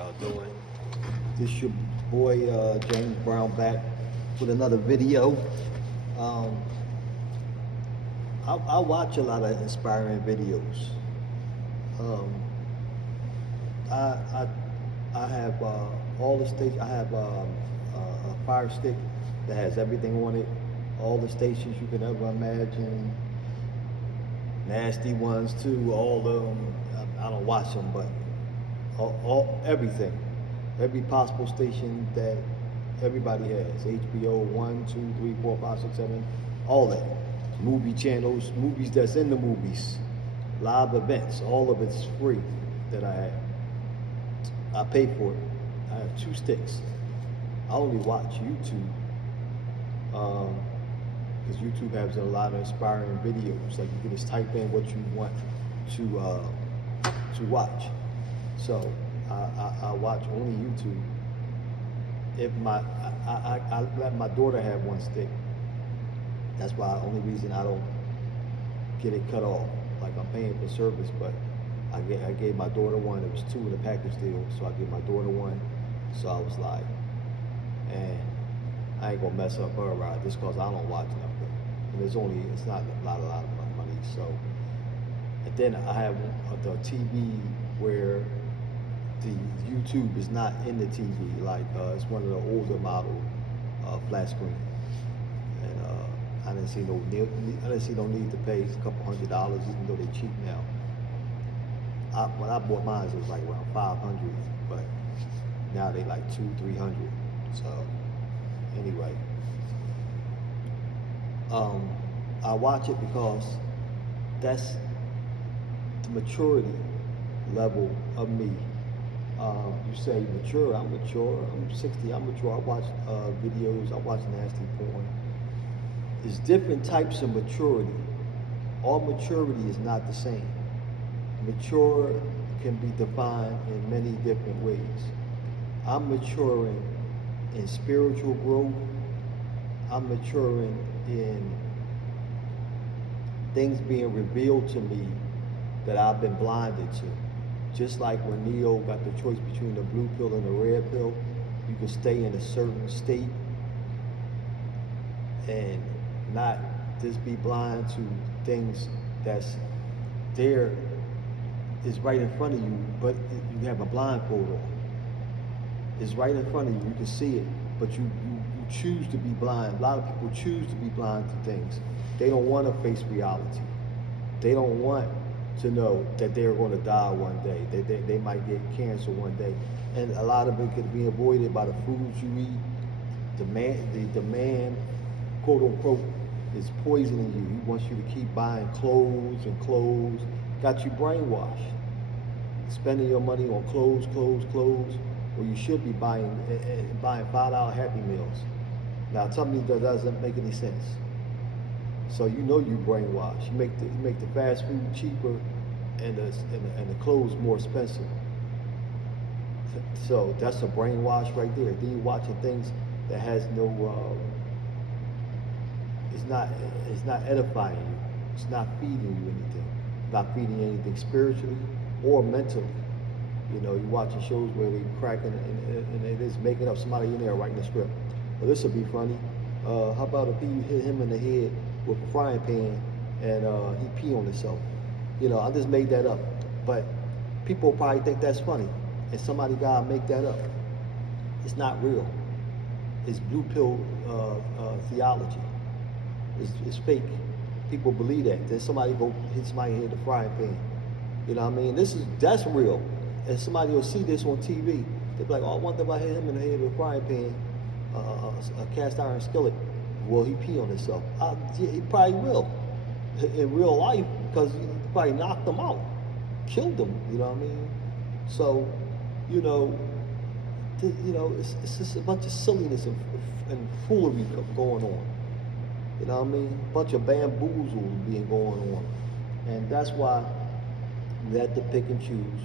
y'all doing? This your boy James Brown back with another video. Um, I watch a lot of inspiring videos. Um, I, I I have all the stations. I have a Fire Stick that has everything on it. All the stations you can ever imagine. Nasty ones too. All of them. I don't watch them, but everything, every possible station that everybody has. HBO 1, 2, 3, 4, 5, 6, 7, all that. Movie channels, movies that's in the movies, live events, all of it's free that I have. I pay for it. I have 2 sticks. I only watch YouTube because YouTube has a lot of inspiring videos. Like you can just type in what you want to watch. So I watch only YouTube. If I let my daughter have 1 stick. That's why the only reason I don't get it cut off. Like I'm paying for service, but I gave my daughter 1. It was 2 in the package deal, so I gave my daughter 1. So I was like, and I ain't gonna mess up her ride just cause I don't watch nothing. And it's not a lot of money. So, and then I have the TV where the YouTube is not in the TV. Like it's one of the older model flat screen, and I didn't see no need to pay a couple $100, even though they're cheap now. When I bought mine, it was like around 500, but now they like 200-300. So anyway, I watch it because that's the maturity level of me. You say mature, I'm mature. I'm 60, I'm mature. I watch videos, I watch nasty porn. There's different types of maturity. All maturity is not the same. Mature can be defined in many different ways. I'm maturing in spiritual growth. I'm maturing in things being revealed to me that I've been blinded to. Just like when Neo got the choice between the blue pill and the red pill, you can stay in a certain state and not just be blind to things that's there, is right in front of you, but you have a blindfold on. It's right in front of you, you can see it, but you choose to be blind. A lot of people choose to be blind to things. They don't want to face reality. They don't want to know that they're going to die one day, they might get cancer one day. And a lot of it could be avoided by the foods you eat. The man, quote unquote, is poisoning you. He wants you to keep buying clothes and clothes. Got you brainwashed. Spending your money on clothes, where you should be buying $5 Happy Meals. Now tell me that doesn't make any sense. So you know you brainwashed. You make the fast food cheaper and the clothes more expensive. So that's a brainwash right there. Then you're watching things that has no it's not edifying you. It's not feeding you anything. Not feeding you anything spiritually or mentally. You know, you're watching shows where they cracking and it is making up somebody in there writing a script. Well, this would be funny. How about if you hit him in the head with a frying pan and he pee on himself? You know, I just made that up. But people probably think that's funny. And somebody gotta make that up. It's not real. It's blue pill theology. It's fake. People believe that. Then somebody go hit somebody in the frying pan. You know what I mean? That's real. And somebody will see this on TV. They'll be like, oh, I wonder if I hit him in the head with a frying pan, a cast iron skillet. Will he pee on himself? Yeah, he probably will. In real life, because he probably knocked him out, killed him. You know what I mean? So, it's just a bunch of silliness and foolery going on. You know what I mean? A bunch of bamboozle being going on. And that's why you have to pick and choose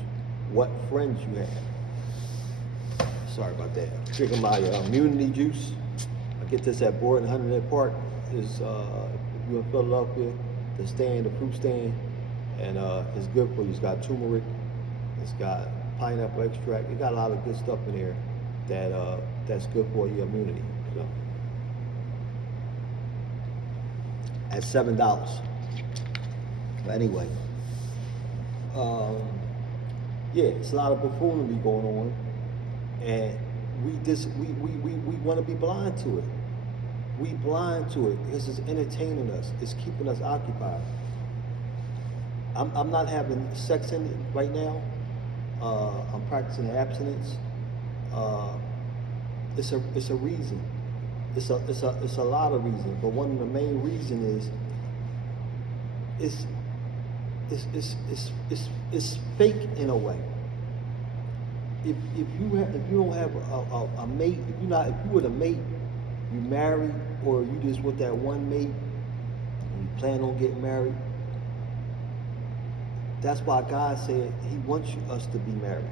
what friends you have. Sorry about that. Drinking my immunity juice. I get this at Board and Huntington Park. Is if you're in Philadelphia, the fruit stand, and it's good for you. It's got turmeric, it's got pineapple extract. It got a lot of good stuff in there that's good for your immunity. So at $7. But anyway, um, yeah, it's a lot of buffoonery going on, and we want to be blind to it. We blind to it because it's entertaining us. It's keeping us occupied. I'm not having sex in it right now. I'm practicing abstinence. Uh, it's a reason. It's a lot of reasons, but one of the main reasons is it's fake in a way. If you don't have a mate, if you with a mate, you married, or you just with that one mate and you plan on getting married, that's why God said He wants us to be married.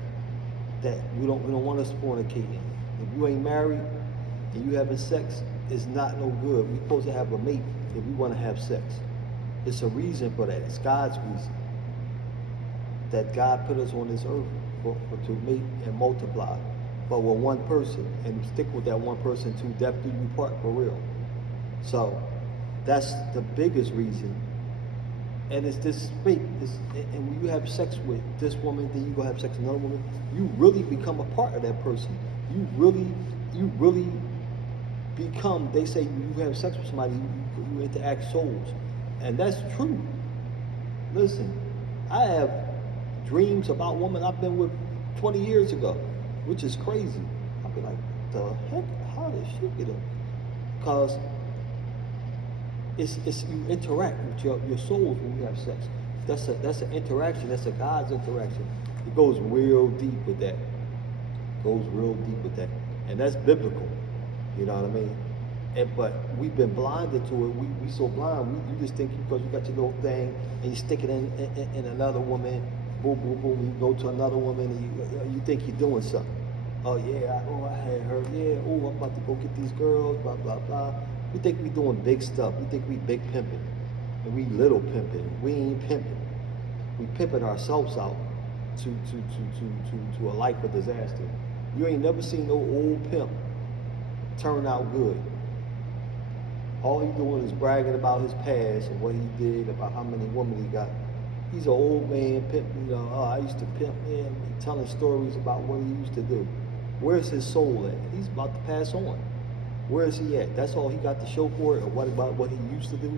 That we don't want us fornicating. If you ain't married and you having sex, it's not no good. We're supposed to have a mate if we want to have sex. It's a reason for that. It's God's reason. That God put us on this earth for to mate and multiply. But with one person, and stick with that one person till death do you part, for real. So that's the biggest reason. And it's this fake. And when you have sex with this woman, then you go have sex with another woman. You really become a part of that person. You really become. They say you have sex with somebody, you interact souls, and that's true. Listen, I have dreams about women I've been with 20 years ago, which is crazy. I'll be like, the heck, how did she get up? Because it's you interact with your souls when you have sex. That's an interaction. That's a God's interaction. It goes real deep with that. And that's biblical. You know what I mean? But we've been blinded to it. We so blind. You just think because you got your little thing and you stick it in another woman, boom, boom, boom. You go to another woman and you think you're doing something. Oh yeah, I had her. Yeah, oh, I'm about to go get these girls. Blah blah blah. We think we doing big stuff. We think we big pimping, and we little pimping. We ain't pimping. We pimping ourselves out to a life of disaster. You ain't never seen no old pimp turn out good. All he doing is bragging about his past and what he did, about how many women he got. He's an old man pimp. You know, oh, I used to pimp, man, telling stories about what he used to do. Where's his soul at? He's about to pass on. Where is he at? That's all he got to show for it, or what about what he used to do?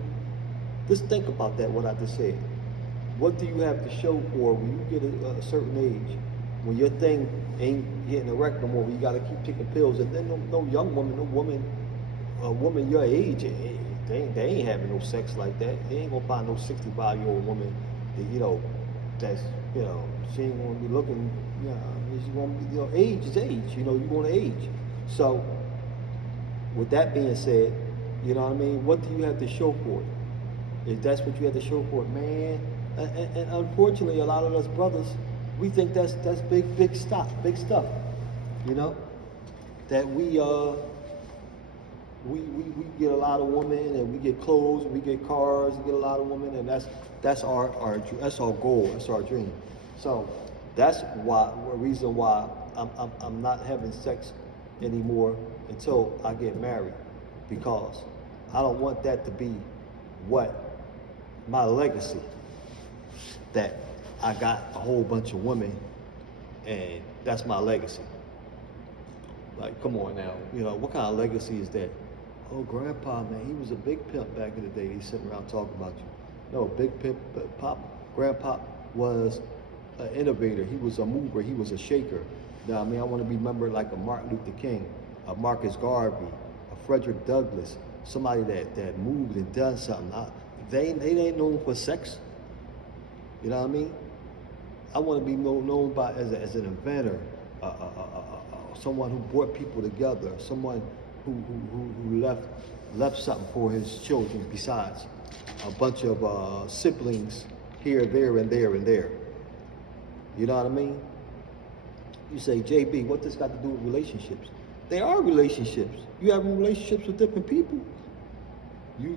Just think about that, what I just said. What do you have to show for when you get a certain age? When your thing ain't getting erect no more, you got to keep taking pills. And then no young woman, a woman your age, they ain't having no sex like that. They ain't gonna find no 65-year-old woman that, that's, she ain't gonna be looking, she's gonna be, age is age, you're gonna age. So, with that being said, you know what I mean? What do you have to show for it? If that's what you have to show for it, man. And unfortunately, a lot of us brothers, we think that's big stuff, that we get a lot of women, and we get clothes, and we get cars, and get a lot of women, and that's our goal, that's our dream. So that's a reason why I'm not having sex anymore until I get married, because I don't want that to be what my legacy, that I got a whole bunch of women and that's my legacy. Like, come on now, what kind of legacy is that? Oh, grandpa, man, he was a big pimp back in the day. He's sitting around talking about you. No, big pimp, grandpa was an innovator. He was a mover. He was a shaker. Now, I want to be remembered like a Martin Luther King, a Marcus Garvey, a Frederick Douglass, somebody that moved and done something. They ain't known for sex. You know what I mean? I want to be known as an inventor, someone who brought people together, someone who left something for his children besides a bunch of siblings here, there, and there, and there. You know what I mean? You say, JB, what this got to do with relationships? They are relationships. You have relationships with different people. You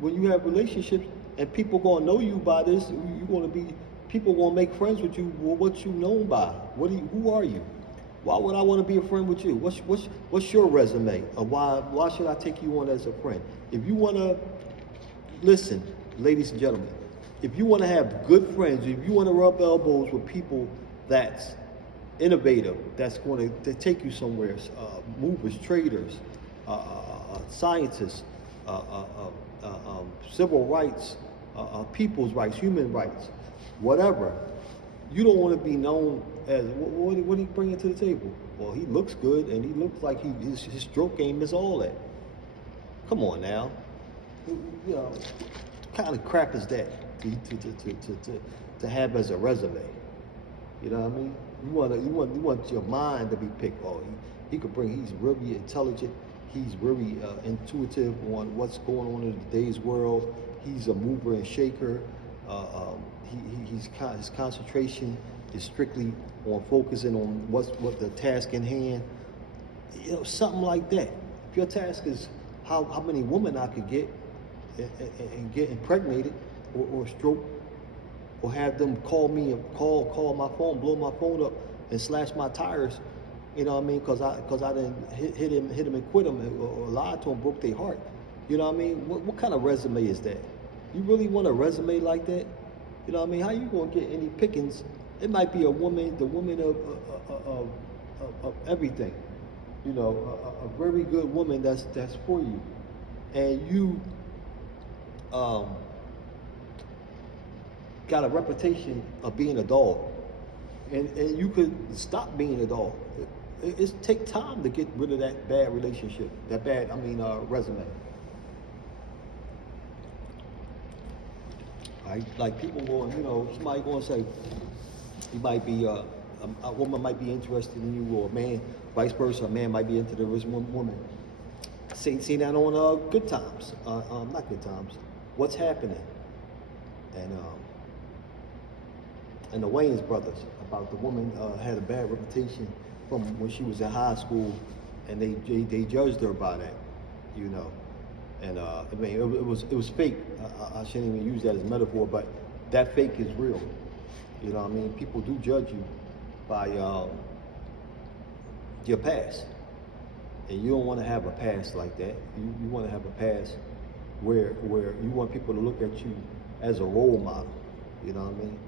when you have relationships and people gonna know you by this, you're gonna be People won't make friends with you. Well, what you known by? Who are you? Why would I want to be a friend with you? What's your resume? Or why should I take you on as a friend? If you want to listen, ladies and gentlemen, if you want to have good friends, if you want to rub elbows with people that's innovative, that's going to take you somewhere, movers, traders, scientists, civil rights, people's rights, human rights, whatever. You don't want to be known as what he bringing to the table. Well, he looks good, and he looks like his stroke game is all that. Come on now, you know, what kind of crap is that to have as a resume? You know what I mean? You want your mind to be picked. Oh, he could bring. He's really intelligent. He's very intuitive on what's going on in today's world. He's a mover and shaker. His concentration is strictly on focusing on what the task in hand. You know, something like that. If your task is how many women I could get and get impregnated or stroke, or have them call me and call my phone, blow my phone up and slash my tires, you know what I mean? Because I didn't hit him and quit him or lied to him, broke their heart. You know what I mean? What kind of resume is that? You really want a resume like that? You know what I mean? How you gonna get any pickings? It might be the woman of everything. You know, a very good woman that's for you, and you got a reputation of being a dog, and you could stop being a dog. It take time to get rid of that bad relationship, resume. Right? Like people going, you know, somebody going to say, you might be a woman might be interested in you, or a man, vice versa, a man might be into the woman. See that on Good Times, not Good Times. What's happening? And the Wayans brothers, about the woman had a bad reputation from when she was in high school, and they judged her by that, you know. And I mean, it was fake. I shouldn't even use that as a metaphor, but that fake is real. You know what I mean? People do judge you by your past, and you don't want to have a past like that. You want to have a past where you want people to look at you as a role model. You know what I mean?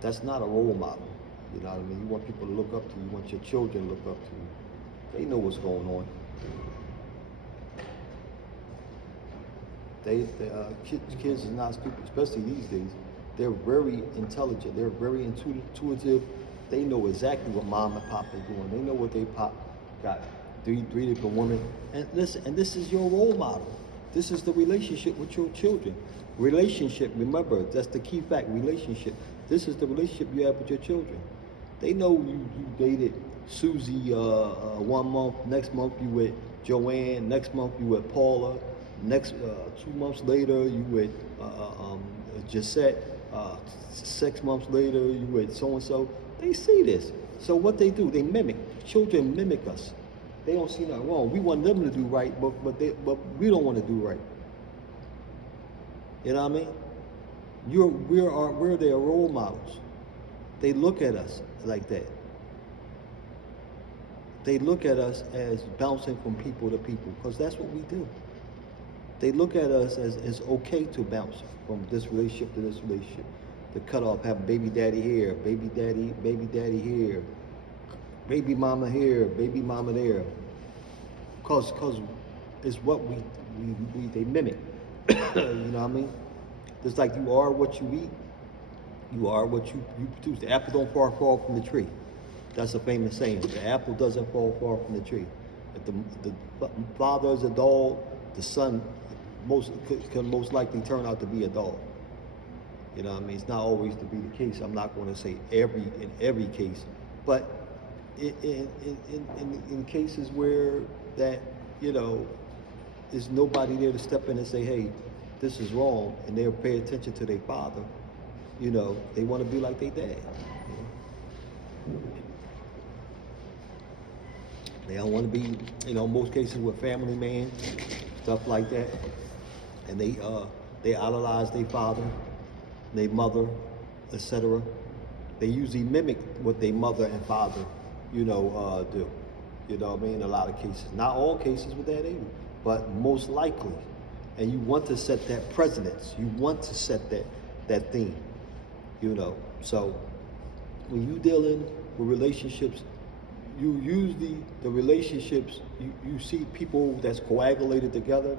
That's not a role model. You know what I mean? You want people to look up to you. You want your children to look up to you. They know what's going on. Kids is not stupid, especially these days. They're very intelligent. They're very intuitive. They know exactly what mom and pop are doing. They know what they pop got three different women. And listen, and this is your role model. This is the relationship with your children. Relationship, remember, that's the key fact, relationship. This is the relationship you have with your children. They know you dated Susie 1 month, next month you with Joanne, next month you with Paula, next 2 months later you with Gisette, 6 months later you with so-and-so. They see this. So what they do, they mimic. Children mimic us. They don't see nothing wrong. We want them to do right, but we don't want to do right. You know what I mean? We're their role models. They look at us like that. They look at us as bouncing from people to people, because that's what we do. They look at us as it's okay to bounce from this relationship to this relationship. To cut off, have baby daddy here, baby daddy here, baby mama here, baby mama there. Cause it's what they mimic. You know what I mean? It's like you are what you eat. You are what you produce. The apple don't fall from the tree. That's a famous saying. The apple doesn't fall far from the tree. If the father is a dog, the son can most likely turn out to be a dog. You know what I mean? It's not always to be the case. I'm not going to say in every case, but in cases where that, you know, there's nobody there to step in and say, hey, this is wrong, and they'll pay attention to their father, you know, they want to be like their dad. You know? They don't want to be, you know, most cases with family man, stuff like that, and they idolize their father, their mother, etc. They usually mimic what their mother and father, do. You know what I mean? In a lot of cases, not all cases with that either, but most likely. And you want to set that precedence. You want to set that theme. So when you dealing with relationships, you usually the relationships you see people that's coagulated together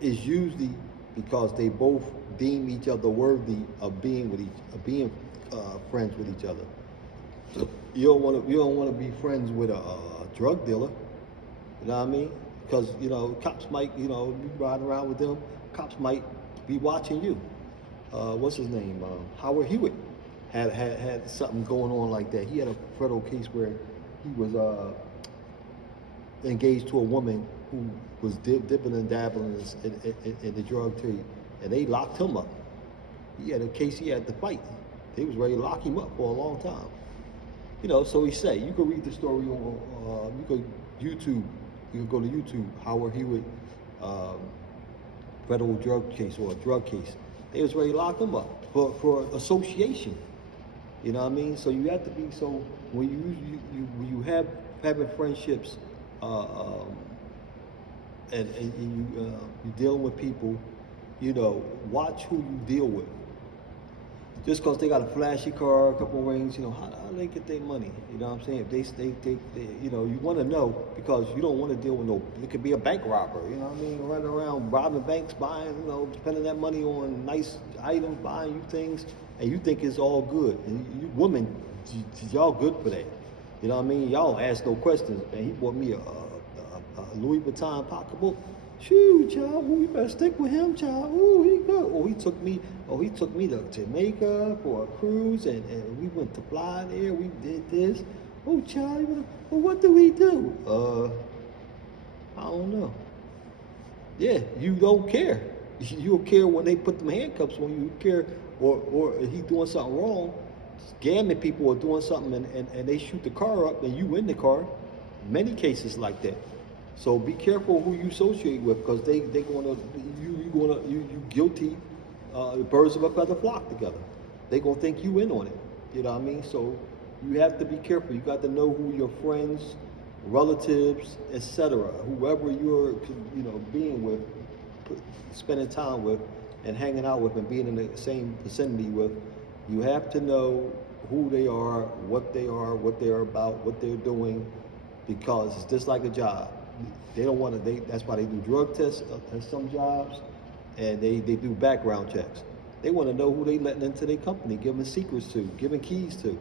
is usually because they both deem each other worthy of being friends with each other. So you don't want to be friends with a drug dealer. You know what I mean? Because cops might be riding around with them. Cops might be watching you. What's his name? Howard Hewitt had something going on like that. He had a federal case where he was engaged to a woman who was dipping and dabbling in the drug trade, and they locked him up. He had a case he had to fight. They was ready to lock him up for a long time. So he said, you can read the story on, you can YouTube, you can go to YouTube, Howard Hewitt, federal drug case or a drug case. They was ready to lock him up for association. You know what I mean? So you have to be, so when you have having friendships, and you dealing with people, watch who you deal with. Just because they got a flashy car, a couple of rings, how do they get their money? You know what I'm saying? If they you want to know, because you don't want to deal with it could be a bank robber, you know what I mean? Running around robbing banks, buying, spending that money on nice items, buying you things, and you think it's all good. And you women, y'all good for that. You know what I mean? Y'all ask no questions. And he bought me a Louis Vuitton pocketbook. Shoo, child, you better stick with him, child. Ooh, he good. He took me to Jamaica for a cruise, and we went to fly there. We did this. Oh, child, well, what do we do? I don't know. Yeah, you don't care. You'll care when they put them handcuffs on you. You care, or he doing something wrong, scamming people or doing something, and they shoot the car up, and you in the car. Many cases like that. So be careful who you associate with, because you guilty. Birds of a feather flock together. They gonna think you in on it. You know what I mean? So you have to be careful. You got to know who your friends, relatives, etc., whoever you're being with, spending time with, and hanging out with, and being in the same vicinity with. You have to know who they are, what they're about, what they're doing, because it's just like a job. They don't want to. That's why they do drug tests at some jobs, and they do background checks. They want to know who they letting into their company, giving secrets to, giving keys to.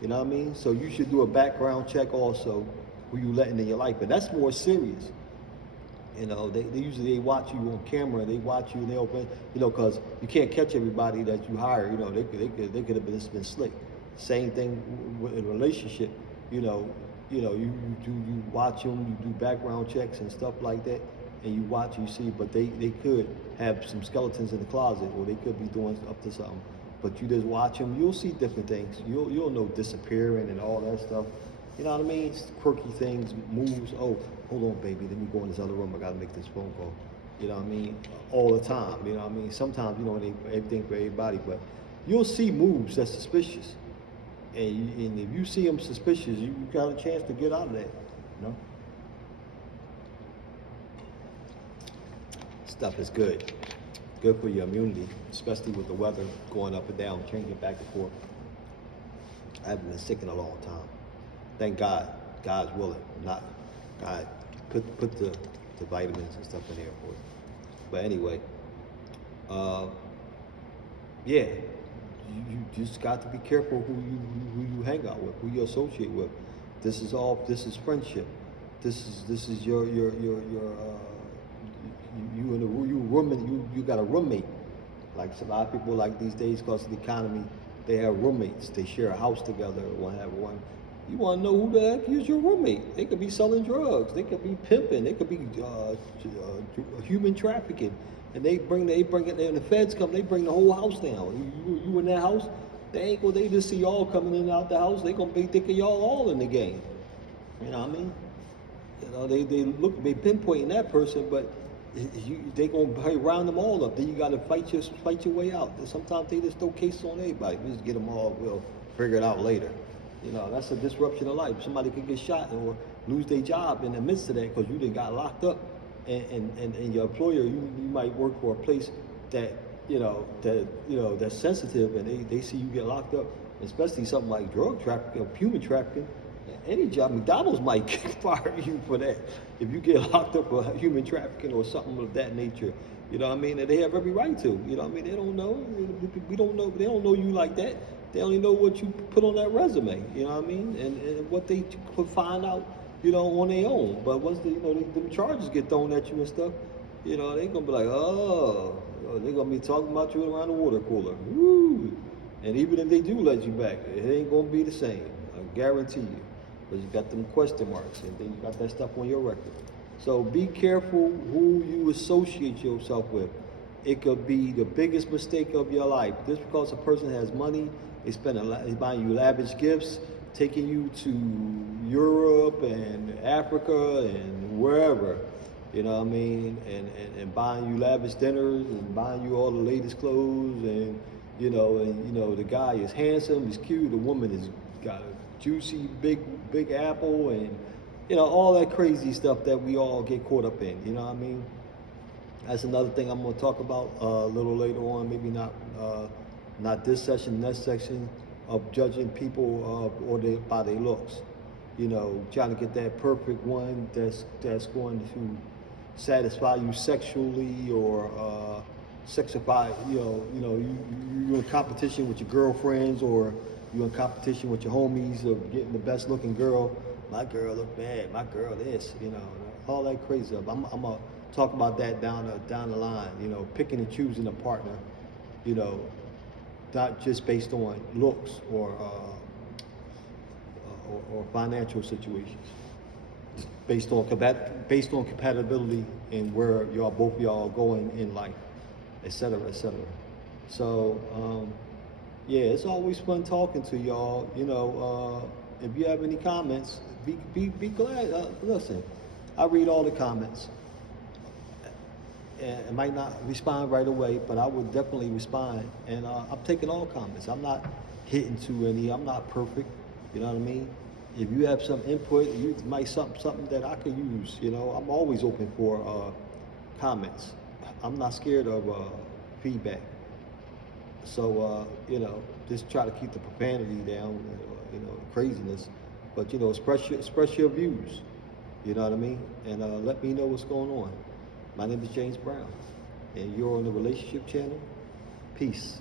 You know what I mean? So you should do a background check also, who you letting in your life, and that's more serious. They usually watch you on camera. They watch you, and they open, because you can't catch everybody that you hire. They could have been slick. Same thing with a relationship. You watch them, you do background checks and stuff like that, and you watch, you see, but they could have some skeletons in the closet, or they could be doing up to something. But you just watch them, you'll see different things. You'll know disappearing and all that stuff. You know what I mean? Quirky things, moves. Oh, hold on, baby, let me go in this other room. I gotta make this phone call. You know what I mean? All the time. You know what I mean? Sometimes it ain't everything for everybody, but you'll see moves that's suspicious. And if you see them suspicious, you got a chance to get out of that. Stuff is good. Good for your immunity, especially with the weather going up and down, changing back and forth. I haven't been sick in a long time. Thank God. God's willing. Not God. Put the vitamins and stuff in there for you. But anyway, yeah. You just got to be careful who you hang out with, who you associate with. This is friendship. This is your you got a roommate. Like a lot of people, like these days, because of the economy, they have roommates. They share a house together, or have one. You want to know who the heck is your roommate? They could be selling drugs. They could be pimping. They could be human trafficking. And they bring it, and the feds come, they bring the whole house down. You in that house, they just see y'all coming in and out the house, they gonna be thinking y'all all in the game. You know what I mean? They pinpointing that person, but they gonna round them all up. Then you gotta fight your way out. And sometimes they just throw cases on everybody. We just get them all. We'll figure it out later. You know, that's a disruption of life. Somebody could get shot or lose their job in the midst of that because you done got locked up, and your employer, you might work for a place that that's sensitive, and they see you get locked up, especially something like drug trafficking or human trafficking. Any job, McDonald's might fire you for that if you get locked up for human trafficking or something of that nature. You know what I mean? And they have every right to. You know what I mean? They don't know. We don't know. They don't know you like that. They only know what you put on that resume. You know what I mean? And what they could find out, on their own. But once the charges get thrown at you and stuff, they're gonna be like, oh, they're gonna be talking about you around the water cooler. Woo! And even if they do let you back, it ain't gonna be the same. I guarantee you. Because you got them question marks, and then you got that stuff on your record. So be careful who you associate yourself with. It could be the biggest mistake of your life. Just because a person has money, they buying you lavish gifts, taking you to Europe and Africa and wherever, you know what I mean, and buying you lavish dinners and buying you all the latest clothes, and the guy is handsome, he's cute, the woman is got a juicy big apple, and all that crazy stuff that we all get caught up in. You know what I mean? That's another thing I'm going to talk about a little later on. Maybe not this session, next section, of judging people by their looks. Trying to get that perfect one that's going to satisfy you sexually or sexify. You're in competition with your girlfriends, or you're in competition with your homies of getting the best looking girl. My girl look bad. My girl this. All that crazy stuff. I'm gonna talk about that down the line. Picking and choosing a partner. Not just based on looks or financial situations. Based on compatibility and where both of y'all going in life, etc., etc. So yeah, it's always fun talking to y'all. If you have any comments, be glad. Listen, I read all the comments. And I might not respond right away, but I would definitely respond. And I'm taking all comments. I'm not hitting to any. I'm not perfect. You know what I mean? If you have some input, you might something that I could use. I'm always open for comments. I'm not scared of feedback. So just try to keep the profanity down, craziness. But express your views. You know what I mean? And let me know what's going on. My name is James Brown, and you're on the Relationship Channel. Peace.